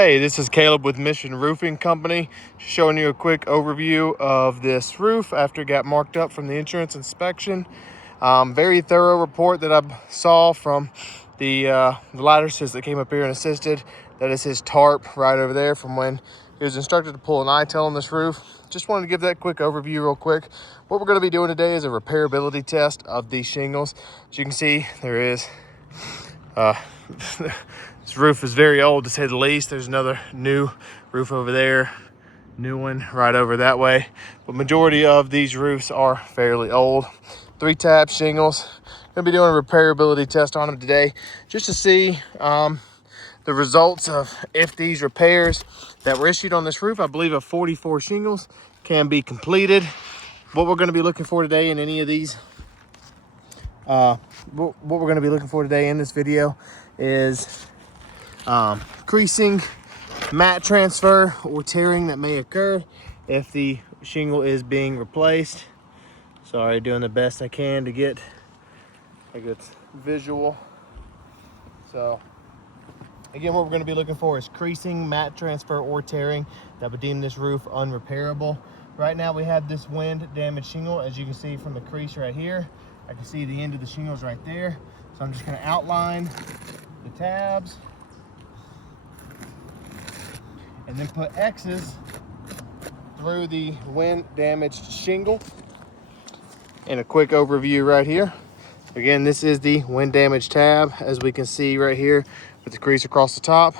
Hey, this is Caleb with Mission Roofing Company, showing you a quick overview of this roof after it got marked up from the insurance inspection. Very thorough report that I saw from the ladder assist that came up here and assisted. That is his tarp right over there from when he was instructed to pull an ITEL on this roof. Just wanted to give that quick overview real quick. What we're going to be doing today is a repairability test of these shingles. As you can see, there is this roof is very old, to say the least. There's another new roof over there, new one right over that way, but majority of these roofs are fairly old. 3-tab shingles. Gonna be doing a repairability test on them today, just to see the results of if these repairs that were issued on this roof, I believe of 44 shingles, can be completed. What we're going to be looking for today in any of these what we're going to be looking for today in this video is creasing, mat transfer, or tearing that may occur if the shingle is being replaced. Sorry, doing the best I can to get a good visual. So again, what we're going to be looking for is creasing, mat transfer, or tearing that would deem this roof unrepairable. Right now we have this wind damaged shingle, as you can see from the crease right here. I can see the end of the shingles right there. So I'm just going to outline the tabs and then put X's through the wind damaged shingle. And a quick overview right here. Again, this is the wind damage tab, as we can see right here with the crease across the top.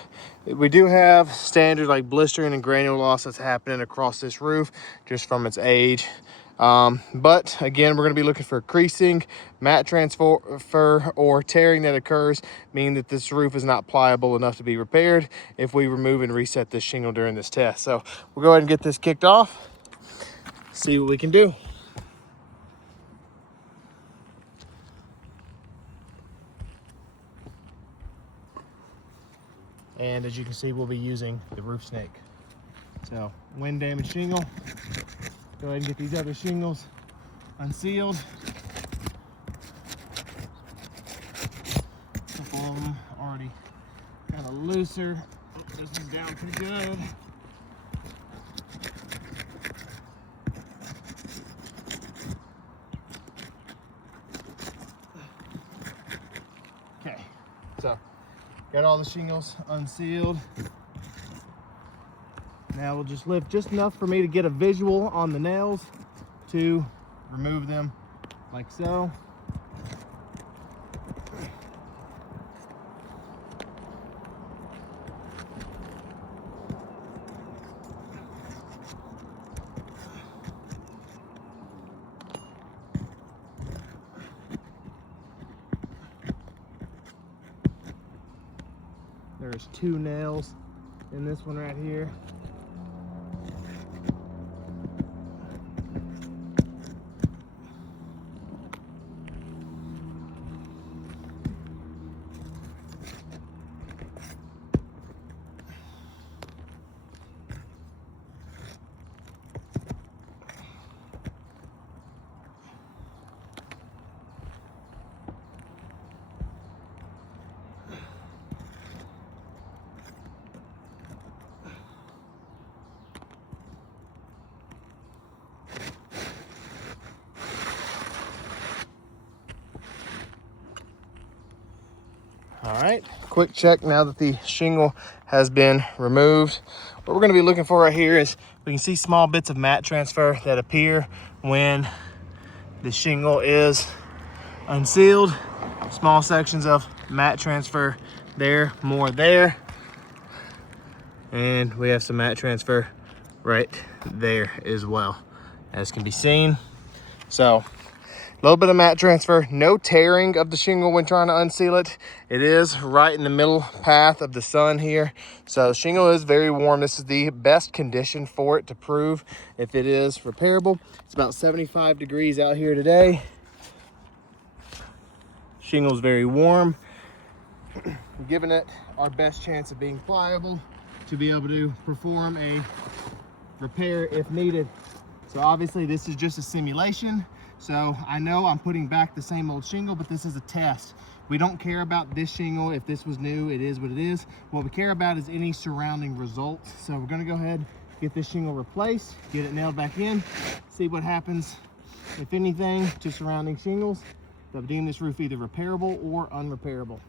We do have standard like blistering and granule loss that's happening across this roof just from its age. But again, we're going to be looking for creasing, mat transfer, or tearing that occurs, meaning that this roof is not pliable enough to be repaired if we remove and reset this shingle during this test. So we'll go ahead and get this kicked off, see what we can do. And as you can see, we'll be using the roof snake. So wind damaged shingle. Go ahead and get these other shingles unsealed. A couple of them already kind of looser. Oh, this is down pretty good. Okay, so got all the shingles unsealed. Now we'll just lift just enough for me to get a visual on the nails to remove them like so. There's 2 nails in this one right here. All right, quick check now that the shingle has been removed. What we're going to be looking for right here is we can see small bits of mat transfer that appear when the shingle is unsealed. Small sections of mat transfer there, more there. And we have some mat transfer right there as well, as can be seen. So a little bit of mat transfer, no tearing of the shingle when trying to unseal it. It is right in the middle path of the sun here. So the shingle is very warm. This is the best condition for it to prove if it is repairable. It's about 75 degrees out here today. Shingle is very warm, giving it our best chance of being pliable to be able to perform a repair if needed. So obviously this is just a simulation. So I know I'm putting back the same old shingle, but this is a test. We don't care about this shingle. If this was new, it is what it is. What we care about is any surrounding results. So we're gonna go ahead, get this shingle replaced, get it nailed back in, see what happens, if anything, to surrounding shingles that would deem this roof either repairable or unrepairable.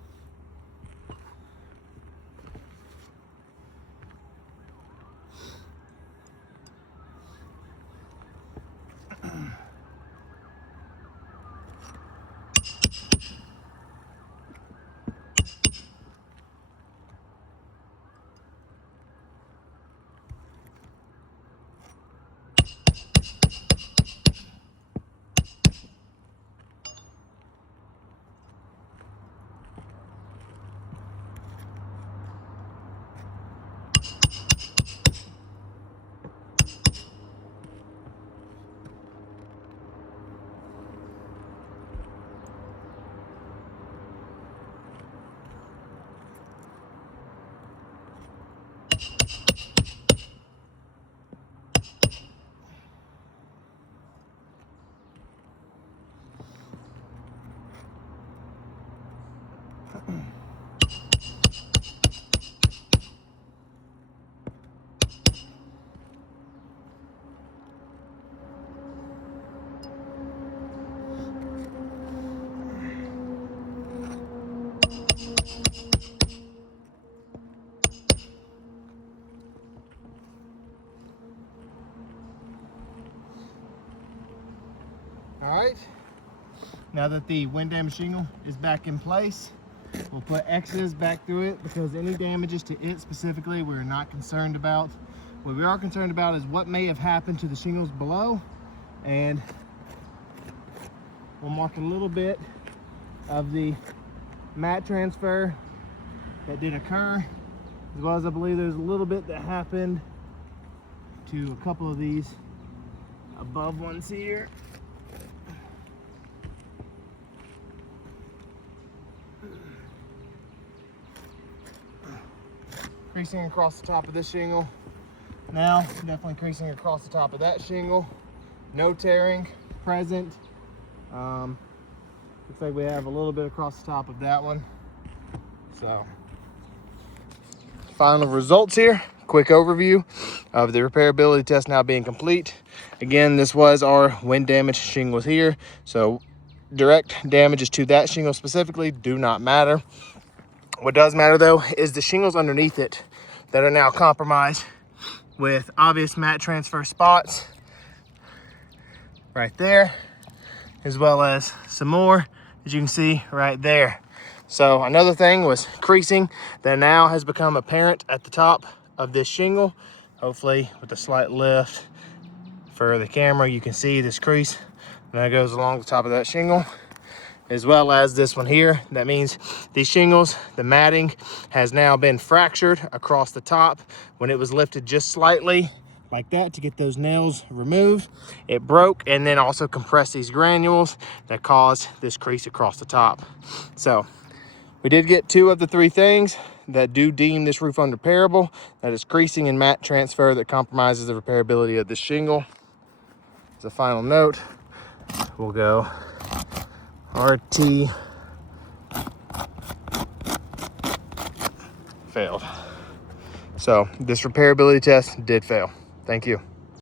All right, now that the wind damage shingle is back in place, we'll put X's back through it because any damages to it specifically we're not concerned about. What we are concerned about is what may have happened to the shingles below, and we'll mark a little bit of the mat transfer that did occur, as well as I believe there's a little bit that happened to a couple of these above ones here. Creasing across the top of this shingle. Now, definitely creasing across the top of that shingle. No tearing present. Looks like we have a little bit across the top of that one. So, final results here. Quick overview of the repairability test now being complete. Again, this was our wind damage shingles here. So, direct damages to that shingle specifically do not matter. What does matter though is the shingles underneath it that are now compromised with obvious mat transfer spots right there, as well as some more, as you can see right there. So another thing was creasing that now has become apparent at the top of this shingle. Hopefully with a slight lift for the camera, you can see this crease that goes along the top of that shingle, as well as this one here. That means these shingles, the matting has now been fractured across the top. When it was lifted just slightly like that to get those nails removed, it broke and then also compressed these granules that caused this crease across the top. So we did get 2 of the 3 things that do deem this roof unrepairable. That is creasing and mat transfer that compromises the repairability of this shingle. As a final note, we'll go RT failed. So this repairability test did fail. Thank you.